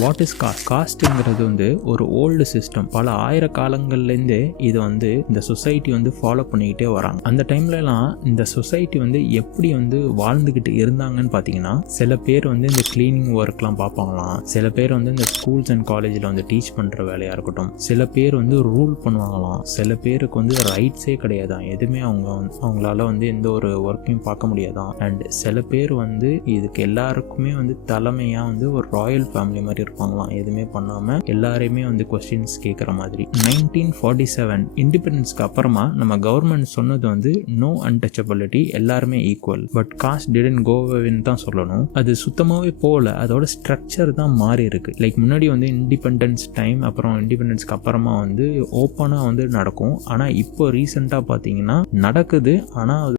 What is cost? காஸ்ட்டுங்கிறது வந்து ஒரு old system. பல ஆயிர காலங்கள்லேருந்தே இது வந்து இந்த சொசைட்டி வந்து ஃபாலோ பண்ணிக்கிட்டே வராங்க. அந்த டைம்லலாம் இந்த சொசைட்டி வந்து எப்படி வந்து வாழ்ந்துக்கிட்டு இருந்தாங்கன்னு பார்த்தீங்கன்னா, சில பேர் வந்து இந்த கிளீனிங் ஒர்க்லாம் பார்ப்பாங்களாம், சில பேர் வந்து இந்த ஸ்கூல்ஸ் அண்ட் காலேஜில் வந்து டீச் பண்ணுற வேலையாக இருக்கட்டும், சில பேர் வந்து ரூல் பண்ணுவாங்களாம், சில பேருக்கு வந்து ரைட்ஸே கிடையாதான், எதுவுமே அவங்களால வந்து எந்த ஒரு ஒர்க்கையும் பார்க்க முடியாதான். அண்ட் சில பேர் வந்து இதுக்கு எல்லாருக்குமே வந்து தலைமையாக வந்து ஒரு ராயல் ஃபேமிலி மாதிரி இருப்பாங்களாம், எதுவுமே பண்ணாமல் எல்லாரையுமே வந்து கொஸ்டின்ஸ் கேட்குற மாதிரி. 1947 இண்டிபெண்டன்ஸ்க்கு அப்புறமா நம்ம கவர்மெண்ட் சொன்னது வந்து நோ அன்டச்சபிலிட்டி, எல்லாருமே ஈக்குவல். பட் காஸ்ட் டிடன்ட் கோ அவேன்னு தான் சொல்லணும். அது சுத்தமாகவே போகல, அதோட ஸ்ட்ரக்சர் தான் மாறி இருக்கு. லைக் முன்னாடி வந்து இண்டிபெண்டன்ஸ் டைம் அப்புறம் இண்டிபெண்டன்ஸ்க்கு அப்புறமா வந்து ஓப்பனாக வந்து நடக்கும். ஆனால் இப்போ ரீசெண்டாக பார்த்தீங்கன்னா நடக்குது, ஆனால்